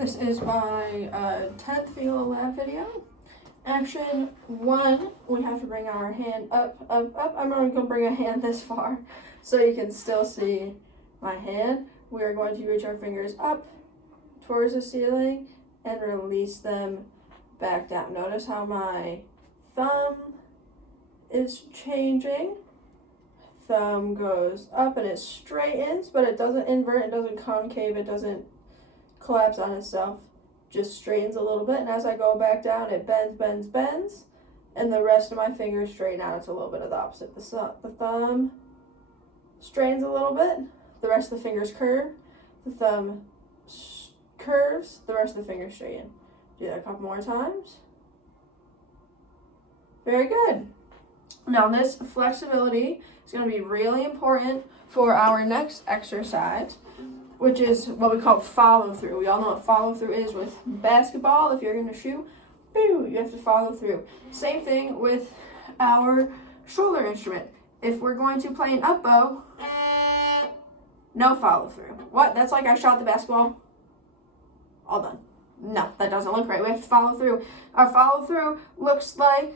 This is my 10th Viola Lab video. Action 1, we have to bring our hand up, up, up. I'm only going to bring a hand this far so you can still see my hand. We are going to reach our fingers up towards the ceiling and release them back down. Notice how my thumb is changing. Thumb goes up and it straightens, but it doesn't invert, it doesn't concave, it doesn't collapse on itself, just straightens a little bit, and as I go back down it bends, bends, bends, and the rest of my fingers straighten out. It's a little bit of the opposite. The thumb straightens a little bit, the rest of the fingers curve, the thumb curves, the rest of the fingers straighten. Do that a couple more times. Very good. Now this flexibility is going to be really important for our next exercise, which is what we call follow through. We all know what follow through is with basketball. If you're going to shoot, you have to follow through. Same thing with our shoulder instrument. If we're going to play an up bow, no follow through. What? That's like I shot the basketball. All done. No, that doesn't look right. We have to follow through. Our follow through looks like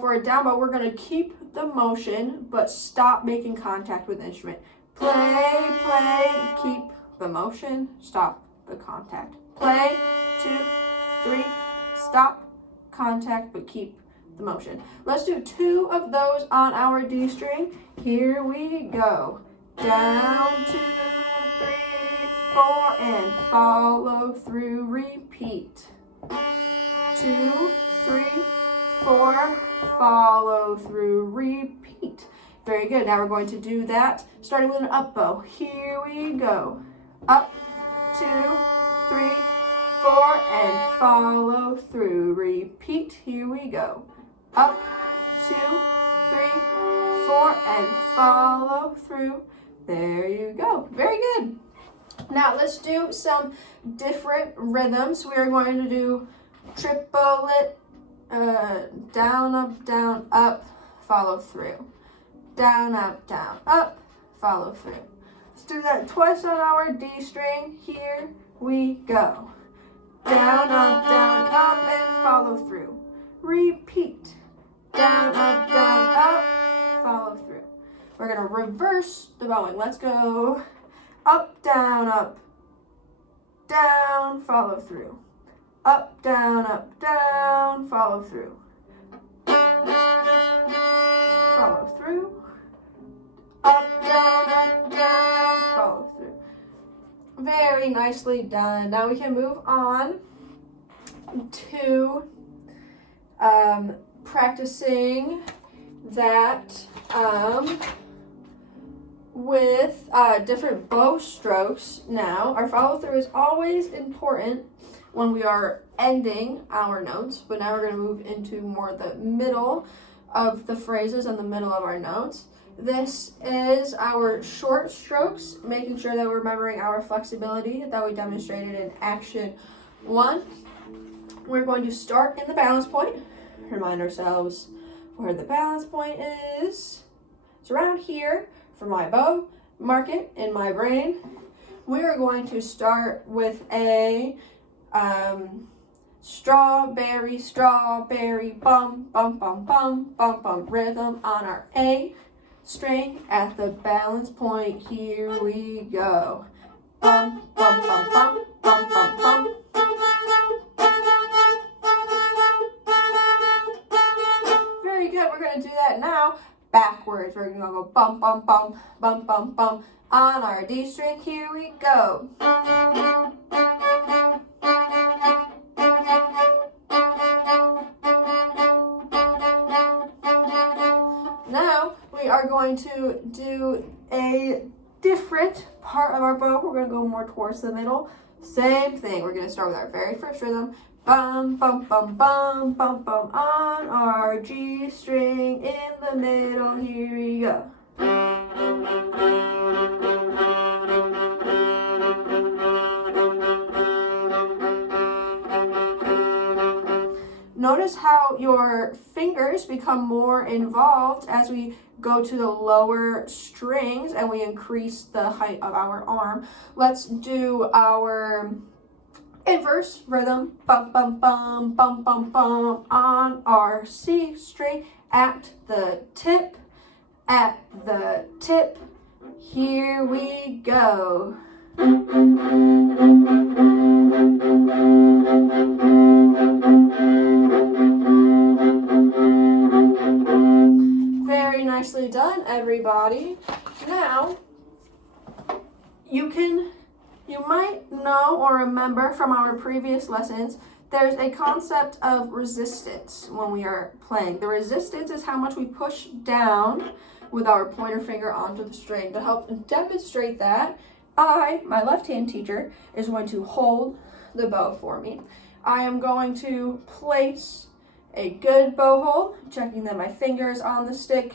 for a down bow, we're going to keep the motion but stop making contact with the instrument. Play, play, keep the motion, stop the contact. Play, 2, 3, stop, contact, but keep the motion. Let's do 2 of those on our D string. Here we go. Down, 2, 3, 4, and follow through, repeat. 2, 3, 4, follow through, repeat. Very good. Now we're going to do that starting with an up bow. Here we go. Up, 2, 3, 4, and follow through. Repeat. Here we go. Up, 2, 3, 4, and follow through. There you go. Very good. Now let's do some different rhythms. We are going to do triplet, down, up, follow through. Down, up, follow through. Let's do that twice on our D string. Here we go. Down, up, and follow through. Repeat. Down, up, follow through. We're going to reverse the bowing. Let's go. Up, down, follow through. Up, down, follow through. Follow through. Up, down, follow through. Very nicely done. Now we can move on to practicing that with different bow strokes. Now, our follow through is always important when we are ending our notes, but now we're going to move into more the middle of the phrases and the middle of our notes. This is our short strokes, making sure that we're remembering our flexibility that we demonstrated in action 1. We're going to start in the balance point. Remind ourselves where the balance point is. It's around here for my bow. Mark it in my brain. We are going to start with a strawberry, strawberry, bum, bum, bum, bum, bum, bum rhythm on our A string at the balance point. Here we go. Bum, bum, bum, bum, bum, bum, bum. Very good. We're going to do that now backwards. We're going to go bum, bum, bum, bum, bum, bum on our D string. Here we go. Now we are going to do a different part of our bow. We're going to go more towards the middle. Same thing. We're going to start with our very first rhythm. Bum, bum, bum, bum, bum, bum on our G string in the middle. Here we go. Notice how your fingers become more involved as we go to the lower strings and we increase the height of our arm. Let's do our inverse rhythm, bum bum bum bum bum bum on our C string at the tip, here we go. Very nicely done, everybody. Now, you might know or remember from our previous lessons, there's a concept of resistance when we are playing. The resistance is how much we push down with our pointer finger onto the string. To help demonstrate that, my left-hand teacher, is going to hold the bow for me. I am going to place a good bow hold, checking that my fingers on the stick,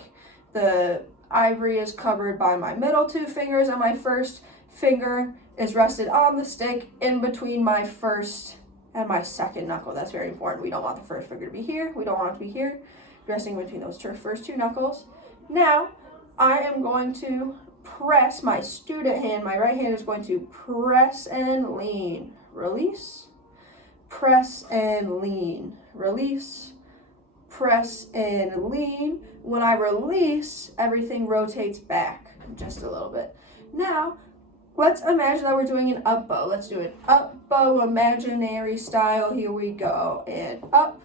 the ivory is covered by my middle two fingers, and my first finger is rested on the stick in between my first and my second knuckle. That's very important. We don't want the first finger to be here. We don't want it to be here. Resting between those first two knuckles. Now, I am going to press my student hand. My right hand is going to press and lean. Release. Press and lean. Release. Press and lean. When I release, everything rotates back just a little bit. Now, let's imagine that we're doing an up bow. Let's do an up bow imaginary style. Here we go. And up,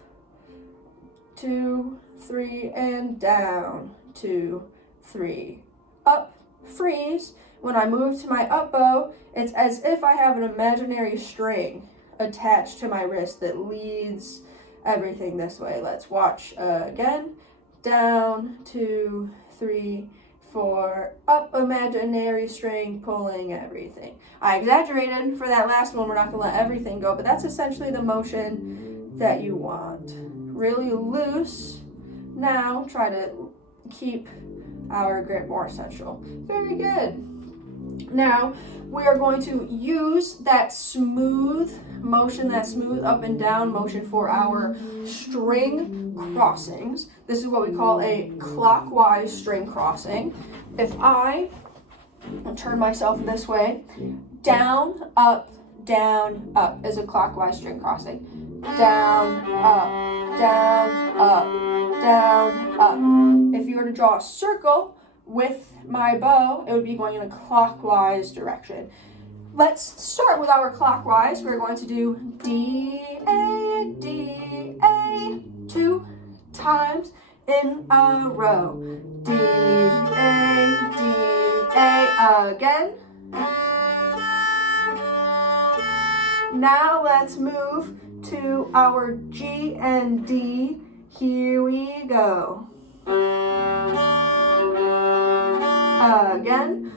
2, 3, and down, 2, 3, up, freeze. When I move to my up bow, it's as if I have an imaginary string attached to my wrist that leads everything this way. Let's watch again. Down, 2, 3, 4, up, imaginary string, pulling everything. I exaggerated for that last one. We're not going to let everything go, but that's essentially the motion that you want. Really loose. Now, try to keep our grip more central. Very good. Now, we are going to use that smooth motion, that smooth up and down motion for our string crossings. This is what we call a clockwise string crossing. If I turn myself this way, down, up is a clockwise string crossing. Down, up, down, up, down, up. If you were to draw a circle with my bow, it would be going in a clockwise direction. Let's start with our clockwise. We're going to do D, A, 2 times in a row. D, A, again. Now let's move to our G and D. Here we go. Again.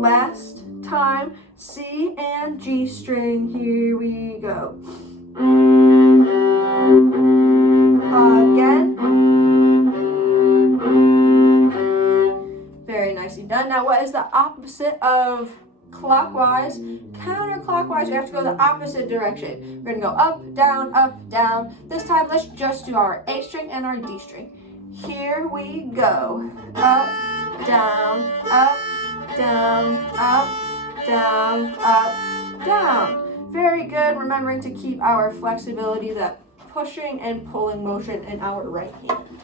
Last time, C and G string. Here we go. Again. Very nicely done. Now, what is the opposite of clockwise? Counterclockwise, we have to go the opposite direction. We're going to go up, down. This time, let's just do our A string and our D string. Here we go. Up, down, up, down, up, down, up, down. Very good. Remembering to keep our flexibility, that pushing and pulling motion in our right hand.